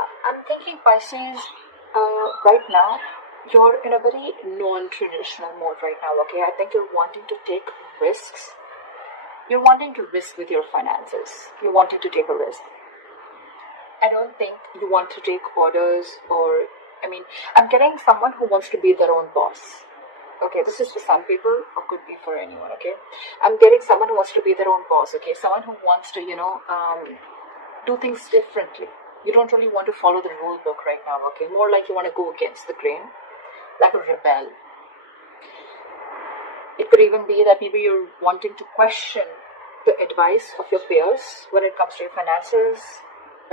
I'm thinking Pisces, right now, you're in a very non-traditional mode right now, okay? I think you're wanting to take risks. You're wanting to risk with your finances. You're wanting to take a risk. I don't think you want to take orders or, I'm getting someone who wants to be their own boss. Okay, this is for some people or could be for anyone, okay? I'm getting someone who wants to be their own boss, okay? Someone who wants to, do things differently. You don't really want to follow the rule book right now, okay? More like you want to go against the grain, like a rebel. It could even be that maybe you're wanting to question the advice of your peers when it comes to your finances.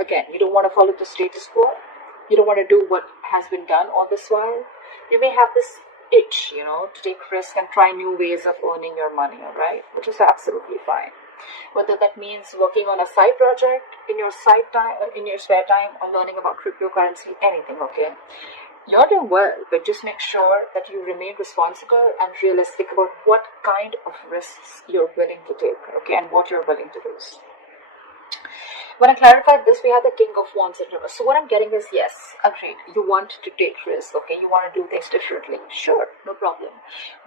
Again, you don't want to follow the status quo. You don't want to do what has been done all this while. You may have this itch, to take risks and try new ways of earning your money, alright? Which is absolutely fine. Whether that means working on a side project in your spare time, or learning about cryptocurrency, anything, okay? You're doing well, but just make sure that you remain responsible and realistic about what kind of risks you're willing to take, okay, and what you're willing to lose. When I clarified this, we have the King of Wands in reverse. So what I'm getting is, yes, agreed. You want to take risks, okay? You want to do things differently. Sure, no problem.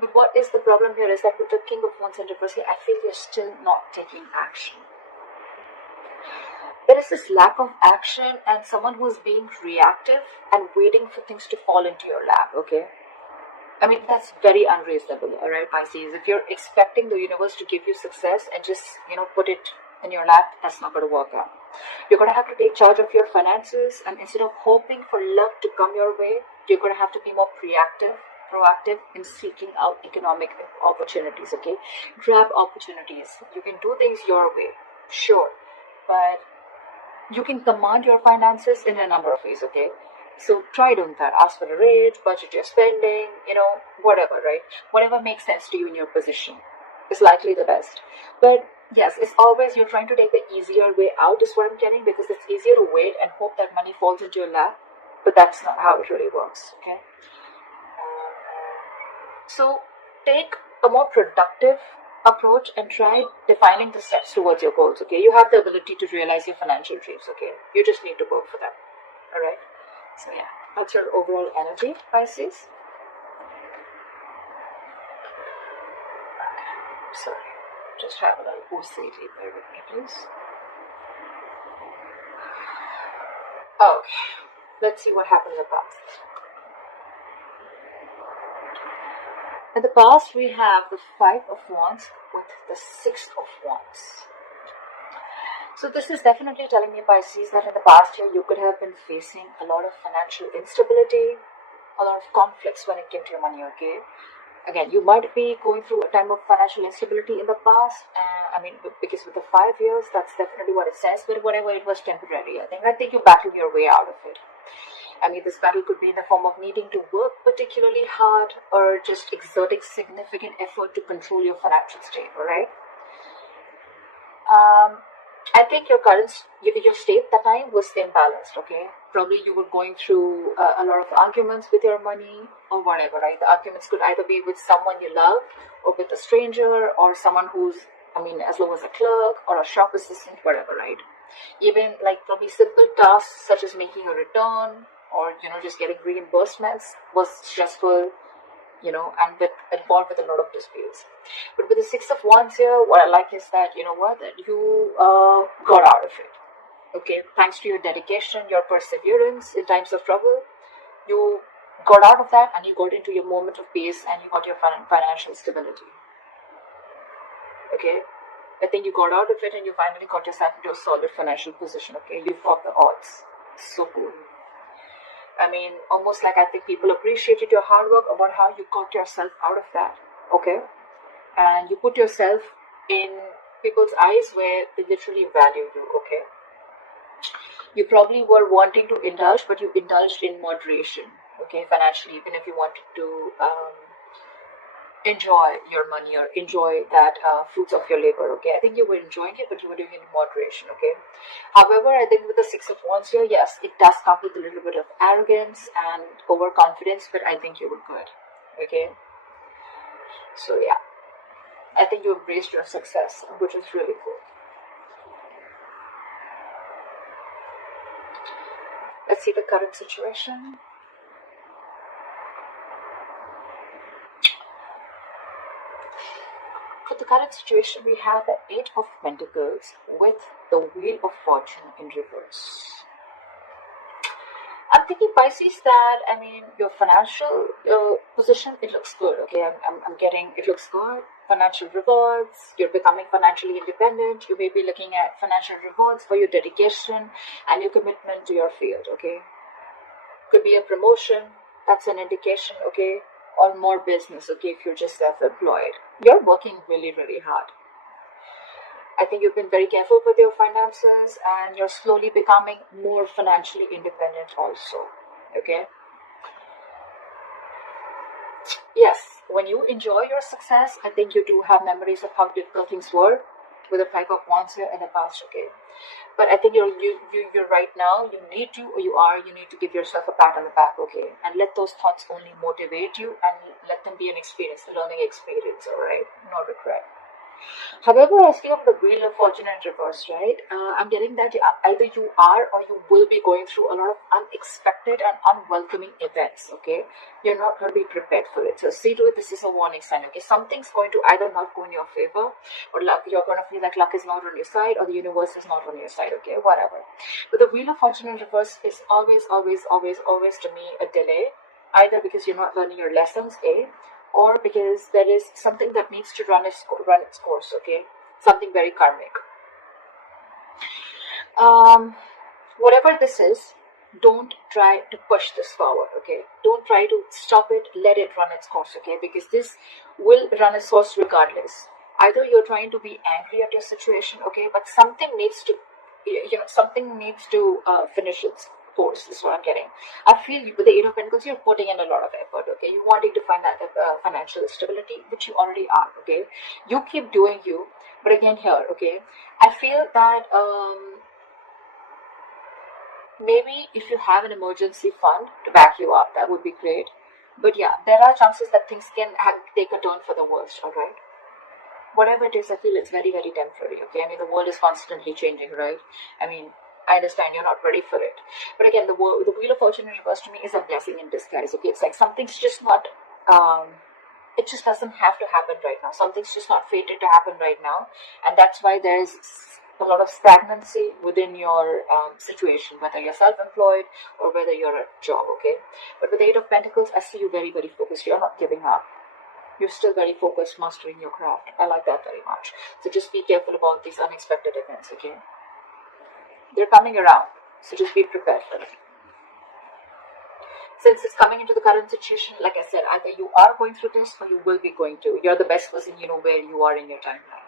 But what is the problem here is that with the King of Wands in reverse, I feel you're still not taking action. There is this lack of action and someone who is being reactive and waiting for things to fall into your lap, okay? That's very unreasonable, alright, Pisces? If you're expecting the universe to give you success and just, put it in your lap, that's not going to work out. You're going to have to take charge of your finances, and instead of hoping for luck to come your way, you're going to have to be more proactive in seeking out economic opportunities, okay? Grab opportunities. You can do things your way, sure, but you can command your finances in a number of ways, okay? So try doing that. Ask for a raise, budget your spending, whatever, right? Whatever makes sense to you in your position is likely the best. But yes, it's always you're trying to take the easier way out is what I'm getting, because it's easier to wait and hope that money falls into your lap, but that's not how it really works, okay? So take a more productive approach and try defining the steps towards your goals, okay? You have the ability to realize your financial dreams, okay? You just need to work for them, all right? So yeah, that's your overall energy, Pisces. Sorry, just have a little OCD, bear with me, please. Okay, let's see what happened in the past. In the past, we have the Five of Wands with the Six of Wands. So this is definitely telling me, Pisces, that in the past year, you could have been facing a lot of financial instability, a lot of conflicts when it came to your money, okay? Again, you might be going through a time of financial instability in the past, because with the 5 years, that's definitely what it says, but whatever, it was temporary. I think you battled your way out of it. This battle could be in the form of needing to work particularly hard or just exerting significant effort to control your financial state, alright? I think your state that time was imbalanced, okay? Probably you were going through a lot of arguments with your money or whatever, right? The arguments could either be with someone you love or with a stranger or someone who's, as low as a clerk or a shop assistant, whatever, right? Even like probably simple tasks such as making a return or, just getting reimbursements was stressful, and involved with a lot of disputes. But with the Six of Wands here, what I like is that, that you got out of it. Okay, thanks to your dedication, your perseverance in times of trouble, you got out of that and you got into your moment of peace and you got your financial stability. Okay, I think you got out of it and you finally got yourself into a solid financial position. Okay, you fought the odds. So cool. Almost like I think people appreciated your hard work about how you got yourself out of that, okay? And you put yourself in people's eyes where they literally value you, okay? You probably were wanting to indulge, but you indulged in moderation, okay, financially, even if you wanted to enjoy your money or enjoy that fruits of your labor, okay? I think you were enjoying it, but you were doing it in moderation, okay? However, I think with the Six of Wands here, yes, it does come with a little bit of arrogance and overconfidence, but I think you were good, okay? So yeah, I think you embraced your success, which is really cool. Let's let's see the current situation. For the current situation, we have the Eight of Pentacles with the Wheel of Fortune in reverse. I'm thinking, Pisces, that, I mean, your financial position, it looks good, okay? I'm getting, it looks good. Financial rewards, you're becoming financially independent. You may be looking at financial rewards for your dedication and your commitment to your field, okay? Could be a promotion, that's an indication, okay? Or more business, okay, if you're just self-employed. You're working really, really hard. I think you've been very careful with your finances and you're slowly becoming more financially independent also, okay? Yes, when you enjoy your success, I think you do have memories of how difficult things were with a type of Wands here in the past, okay? But I think you're right now, you need to give yourself a pat on the back, okay? And let those thoughts only motivate you and let them be an experience, a learning experience, all right? No regret. However, I feel the Wheel of Fortune in reverse, right? I'm getting that either you are or you will be going through a lot of unexpected and unwelcoming events, okay? You're not going to be prepared for it. So see to it, this is a warning sign, okay? Something's going to either not go in your favor, or luck, you're going to feel like luck is not on your side, or the universe is not on your side, okay? Whatever. But the Wheel of Fortune in reverse is always to me a delay, either because you're not learning your lessons, A, or because there is something that needs to run its course, okay? Something very karmic. Whatever this is, don't try to push this forward, okay? Don't try to stop it, let it run its course, okay? Because this will run its course regardless. Either you're trying to be angry at your situation, okay? But something needs to, finish its course, is what I'm getting. I feel with the Eight of Pentacles, you're putting in a lot of effort, okay? You're wanting to find that financial stability, which you already are, okay? You keep doing you, but again here, okay? I feel that maybe if you have an emergency fund to back you up, that would be great. But yeah, there are chances that things can take a turn for the worst, all right? Whatever it is, I feel it's very, very temporary, okay? I mean, the world is constantly changing, right? I mean, I understand you're not ready for it. But again, the Wheel of Fortune in reverse to me is a blessing in disguise, okay? It's like something's just not, it just doesn't have to happen right now. Something's just not fated to happen right now. And that's why there's a lot of stagnancy within your situation, whether you're self-employed or whether you're at a job, okay? But with the Eight of Pentacles, I see you very, very focused. You're not giving up. You're still very focused, mastering your craft. I like that very much. So just be careful about these unexpected events, okay? They're coming around, so just be prepared for it. Since it's coming into the current situation, like I said, either you are going through this or you will be going to. You're the best person, you know where you are in your timeline.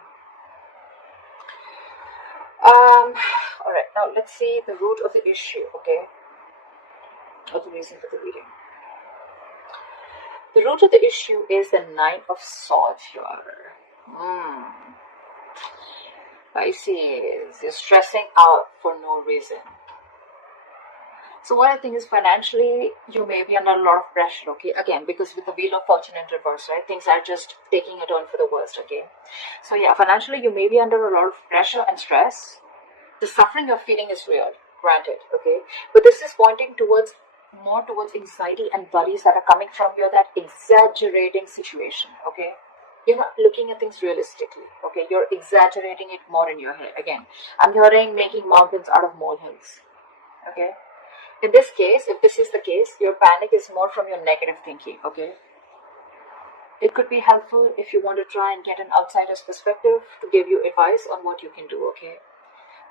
Alright, now let's see the root of the issue, okay? Or the reason for the reading. The root of the issue is the Nine of Swords here. Pisces, you're stressing out for no reason. So what I think is financially, you may be under a lot of pressure, okay? Again, because with the Wheel of Fortune in reverse, right? Things are just taking a turn for the worst, okay? So yeah, financially, you may be under a lot of pressure and stress. The suffering you're feeling is real, granted, okay? But this is pointing more towards anxiety and worries that are coming from that exaggerating situation, okay? You're not looking at things realistically, okay? You're exaggerating it more in your head. Again, I'm hearing making mountains out of molehills, okay? In this case, if this is the case, your panic is more from your negative thinking, okay? It could be helpful if you want to try and get an outsider's perspective to give you advice on what you can do, okay?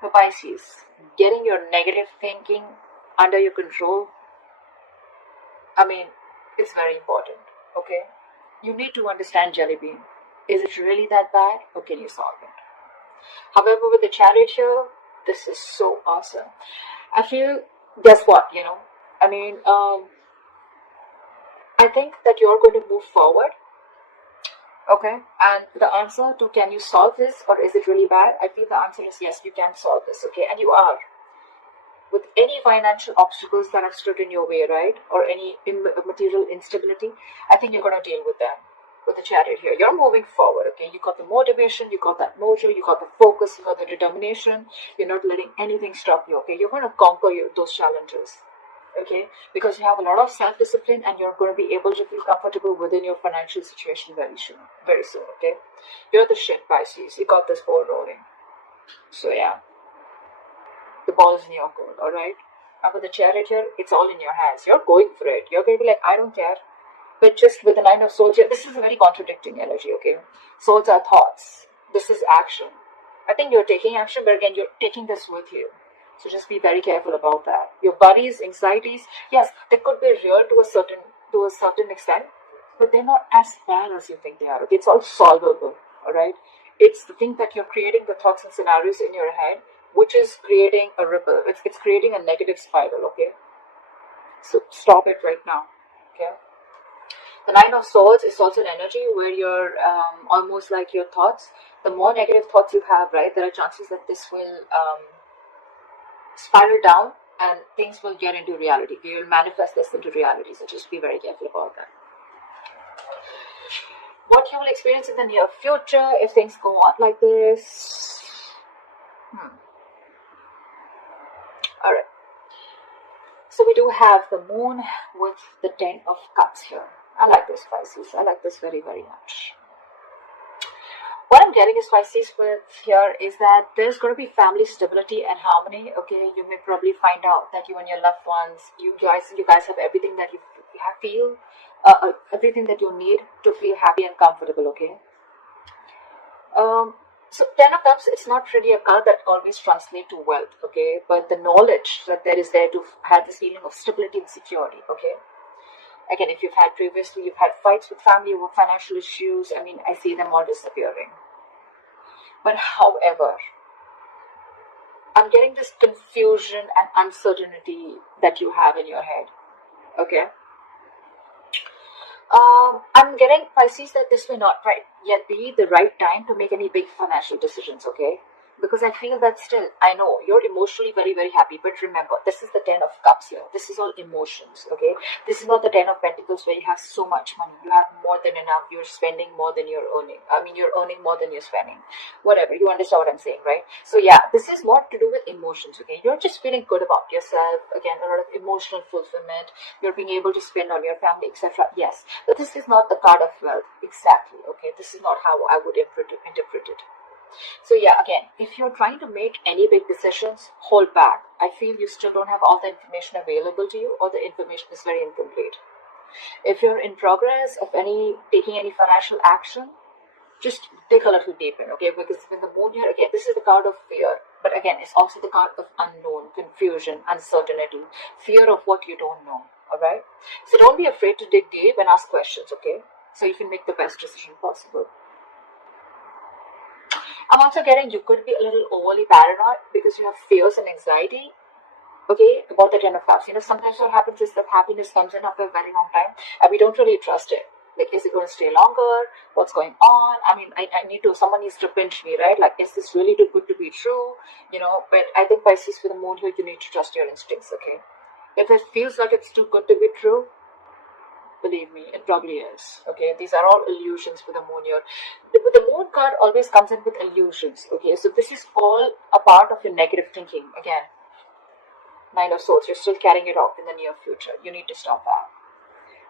For Pisces, getting your negative thinking under your control, I mean, it's very important, okay? You need to understand Jelly Bean. Is it really that bad, or can you solve it? However, with the Chariot here, this is so awesome. I feel, guess what, I mean, I think that you're going to move forward, okay? And the answer to can you solve this, or is it really bad? I feel the answer is yes, you can solve this, okay? And you are. With any financial obstacles that have stood in your way, right? Or any material instability, I think you're going to deal with them. With the Chariot here, you're moving forward, okay? You got the motivation, you got that mojo, you got the focus, you got the determination. You're not letting anything stop you, okay? You're going to conquer those challenges. okay? Because you have a lot of self-discipline and you're going to be able to feel comfortable within your financial situation very soon, okay? You're the shit, Pisces. You got this ball rolling. So yeah, the ball is in your court, alright? And with the Chariot here, it's all in your hands. You're going for it. You're going to be like, I don't care. But just with the Nine of Swords here, this is a very contradicting energy, okay? Swords are thoughts. This is action. I think you're taking action, but again, you're taking this with you. So just be very careful about that. Your worries, anxieties, yes, they could be real to a certain extent, but they're not as bad as you think they are. Okay? It's all solvable, alright? It's the thing that you're creating the thoughts and scenarios in your head, which is creating a ripple. It's creating a negative spiral, okay? So stop it right now, okay? The Nine of Swords is also an energy where you're almost like your thoughts. The more negative thoughts you have, right, there are chances that this will spiral down and things will get into reality. You will manifest this into reality. So just be very careful about that. What you will experience in the near future if things go on like this. Alright. So we do have the Moon with the Ten of Cups here. I like this, Pisces. I like this very, very much. What I'm getting is, Pisces, with here is that there's going to be family stability and harmony. Okay, you may probably find out that you and your loved ones, you guys have everything that you feel, everything that you need to feel happy and comfortable. Okay. So Ten of Cups, it's not really a card that always translates to wealth. Okay, but the knowledge that there is there to have this feeling of stability and security. Okay. Again, if you've had fights with family over financial issues, I mean, I see them all disappearing. But however, I'm getting this confusion and uncertainty that you have in your head. Okay? I'm getting, Pisces, that this may not yet be the right time to make any big financial decisions, okay? Because I feel that still, I know, you're emotionally very, very happy. But remember, this is the Ten of Cups here. This is all emotions, okay? This is not the Ten of Pentacles where you have so much money. You have more than enough. You're spending more than you're earning. I mean, you're earning more than you're spending. Whatever, you understand what I'm saying, right? So yeah, this is more to do with emotions, okay? You're just feeling good about yourself. Again, a lot of emotional fulfillment. You're being able to spend on your family, etc. Yes, but this is not the card of wealth. Exactly, okay? This is not how I would interpret it. So yeah, again, if you're trying to make any big decisions, hold back. I feel you still don't have all the information available to you, or the information is very incomplete. If you're in progress of taking any financial action, just dig a little deeper, okay? Because when the Moon here, again, this is the card of fear. But again, it's also the card of unknown, confusion, uncertainty, fear of what you don't know, alright? So don't be afraid to dig deep and ask questions, okay? So you can make the best decision possible. I'm also getting you could be a little overly paranoid because you have fears and anxiety, okay, about the Ten of Cups. You know, sometimes what happens is that happiness comes in after a very long time and we don't really trust it. Like, is it going to stay longer? What's going on? I mean, someone needs to pinch me, right? Like, is this really too good to be true? You know, but I think Pisces with the Moon here, you need to trust your instincts, okay? If it feels like it's too good to be true, believe me, it probably is. Okay, these are all illusions with the Moon here. The Moon card always comes in with illusions. Okay, so this is all a part of your negative thinking. Again, Nine of Swords, you're still carrying it out in the near future. You need to stop that.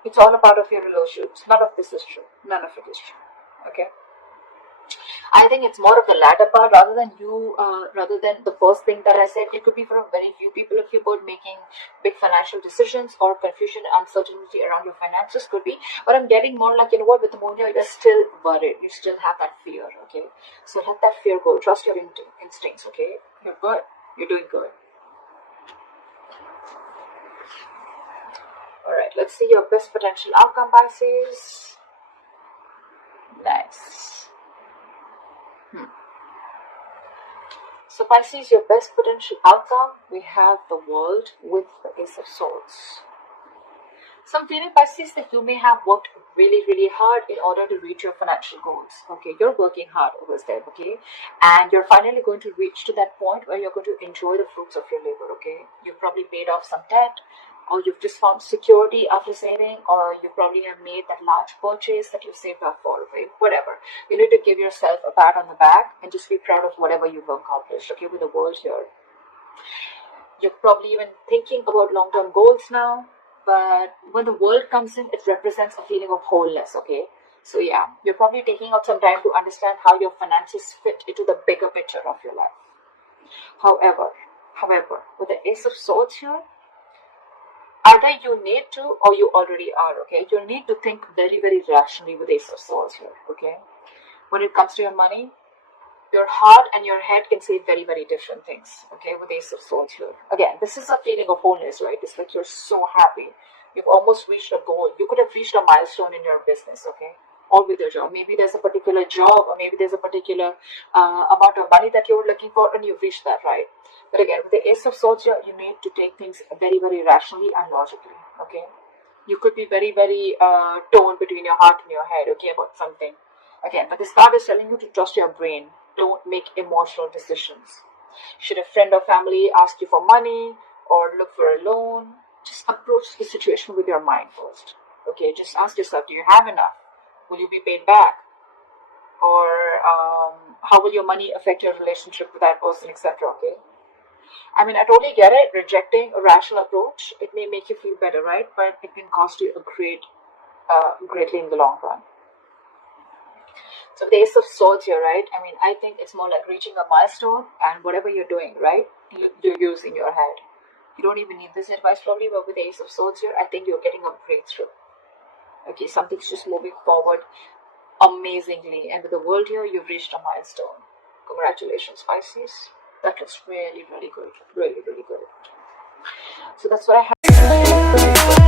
It's all a part of your illusions. None of this is true. None of it is true. Okay. I think it's more of the latter part rather than the first thing that I said. It could be for very few people if you're both making big financial decisions, or confusion and uncertainty around your finances could be. But I'm getting more like, you know what, with the Moon here, you're still worried. You still have that fear, okay? So let that fear go. Trust your instincts, okay? You're good. You're doing good. Alright, let's see your best potential outcome, Pisces. Nice. So Pisces, your best potential outcome, we have the World with the Ace of Swords. So I'm feeling, Pisces, that you may have worked really, really hard in order to reach your financial goals. Okay, you're working hard over there, okay? And you're finally going to reach to that point where you're going to enjoy the fruits of your labor, okay? You've probably paid off some debt, or you've just found security after saving, or you probably have made that large purchase that you've saved up for, right? Whatever. You need to give yourself a pat on the back and just be proud of whatever you've accomplished, okay, with the World here. You're probably even thinking about long-term goals now. But when the world comes in, it represents a feeling of wholeness, okay? So yeah, you're probably taking out some time to understand how your finances fit into the bigger picture of your life. However, with the Ace of Swords here, either you need to or you already are, okay? You need to think very, very rationally with Ace of Swords here, okay? When it comes to your money, your heart and your head can say very, very different things, okay, with Ace of Swords here. Again, this is a feeling of wholeness, right? It's like you're so happy. You've almost reached a goal. You could have reached a milestone in your business, okay? Or with your job. Maybe there's a particular job, or maybe there's a particular amount of money that you were looking for, and you've reached that, right? But again, with the Ace of Swords here, you need to take things very, very rationally and logically, okay? You could be very, very torn between your heart and your head, okay, about something. Again, but this card is telling you to trust your brain. Don't make emotional decisions. Should a friend or family ask you for money or look for a loan, just approach the situation with your mind first. Okay, just ask yourself, do you have enough? Will you be paid back? Or how will your money affect your relationship with that person, etc. Okay. I mean, I totally get it. Rejecting a rational approach, it may make you feel better, right? But it can cost you greatly in the long run. So the Ace of Swords here, right? I mean, I think it's more like reaching a milestone, and whatever you're doing, right, you're using your head. You don't even need this advice probably, but with the Ace of Swords here, I think you're getting a breakthrough. Okay, something's just moving forward amazingly, and with the world here, you've reached a milestone. Congratulations, Pisces. That looks really, really good. Really, really good. So that's what I have.